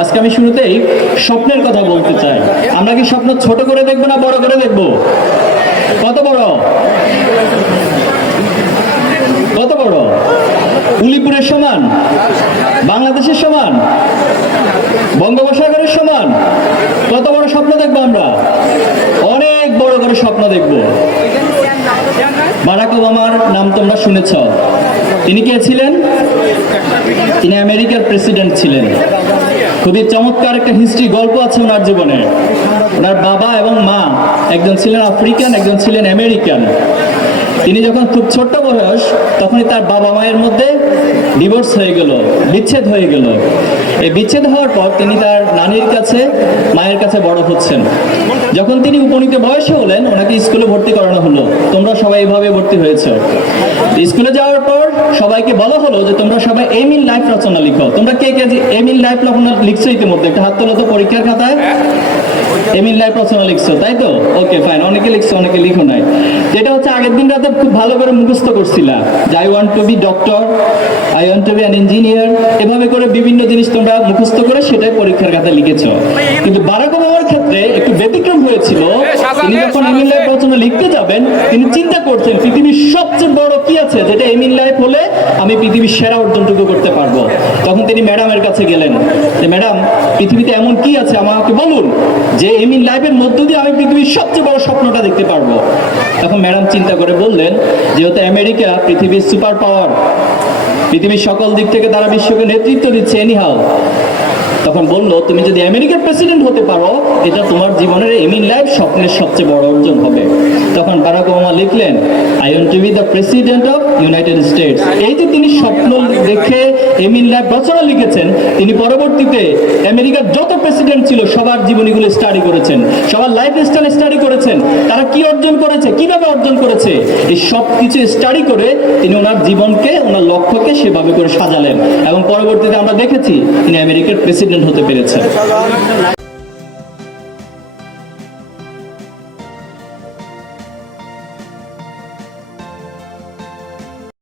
আজকে আমি শুরুতেই স্বপ্নের কথা বলতে চাই। আমরা কি স্বপ্ন ছোট করে দেখব না বড় করে দেখব? কত বড়? কত বড়? উলিপুরের সমান? বাংলাদেশের সমান? বঙ্গোপসাগরের সমান? কত বড় স্বপ্ন দেখব আমরা? অনেক বড় করে স্বপ্ন দেখব। বারাক ওবামার নাম তোমরা শুনেছ। তিনি কে ছিলেন? তিনি আমেরিকার প্রেসিডেন্ট ছিলেন। খুবই চমৎকার একটা হিস্ট্রি গল্প আছে ওনার জীবনে। ওনার বাবা এবং মা একজন ছিলেন আফ্রিকান, একজন ছিলেন আমেরিকান। তিনি যখন খুব ছোট্ট বয়স, তখনই তার বাবা মায়ের মধ্যে ডিভোর্স হয়ে গেল, বিচ্ছেদ হয়ে গেল। এই বিচ্ছেদ হওয়ার পর তিনি তার নানির কাছে, মায়ের কাছে বড় হচ্ছেন। যখন তিনি উপনীত বয়সে হলেন, ওনাকে স্কুলে ভর্তি করানো হলো। তোমরা সবাই এইভাবে ভর্তি হয়েছে। স্কুলে যাওয়ার পর সবাইকে বলা হলো যে তোমরা সবাই এম ইন লাইফ রচনা লিখো। তোমরা কে কে এম ইন লাইফ রচনা লিখছো ইতিমধ্যে? একটা হাত তোলো তো পরীক্ষার খাতায়। এম ইন লাইফ রচনা লিখছো তাই তো? ওকে ফাইন অনেকে লিখছো অনেকে লিখো নাই। যেটা হচ্ছে আগের দিন রাতে খুব ভালো করে মুখস্থ করছিলা। যে I want to be doctor I want to be an engineer এভাবে করে বিভিন্ন জিনিস তোমরা মুখস্থ করে সেটাই পরীক্ষার খাতায় লিখেছো। কিন্তু বারাক ওবামার ক্ষেত্রে একটু ব্যতিক্রম হয়েছিল। তিনি যখন এম ইন লাইফ রচনা লিখতে যাবেন, তিনি চিন্তা করছেন পৃথিবীর সবচেয়ে বড় কি আছে যেটা এম ইন লাইফ হলে আমি পৃথিবীর সেরা অর্জনটুকু করতে পারব। তখন তিনি ম্যাডামের কাছে গেলেন যে, ম্যাডাম, পৃথিবীতে এমন কি আছে আমাকে বলুন যে, এম ইন লাইফের মধ্য দিয়ে আমি পৃথিবীর সবচেয়ে বড় স্বপ্নটা দেখতে পারব? তখন ম্যাডাম চিন্তা করে বললেন, যেহেতু আমেরিকা পৃথিবীর সুপার পাওয়ার, পৃথিবীর সকল দিক থেকে তারা বিশ্বকে নেতৃত্ব দিচ্ছে এনিহাও তখন বলল, তুমি যদি আমেরিকার প্রেসিডেন্ট হতে পারো, এটা তোমার জীবনের এমিন লাইফ স্বপ্নের সবচেয়ে বড় অর্জন হবে। তখন বারাক ওবামা লিখলেন I want to be the president of United States এই যে তিনি স্বপ্ন দেখে এমিন লাইফ রচনা লিখেছেন, তিনি পরবর্তীতে আমেরিকার যত প্রেসিডেন্ট ছিল, সবার জীবনীগুলো স্টাডি করেছেন, সবার লাইফ স্টাইল স্টাডি করেছেন। তারা কি অর্জন করেছে? কীভাবে অর্জন করেছে? এই সব কিছু স্টাডি করে তিনি ওনার জীবনকে, ওনার লক্ষ্যকে সেভাবে করে সাজালেন। এবং পরবর্তীতে আমরা দেখেছি, তিনি আমেরিকার প্রেসিডেন্ট হতে পেরেছেন।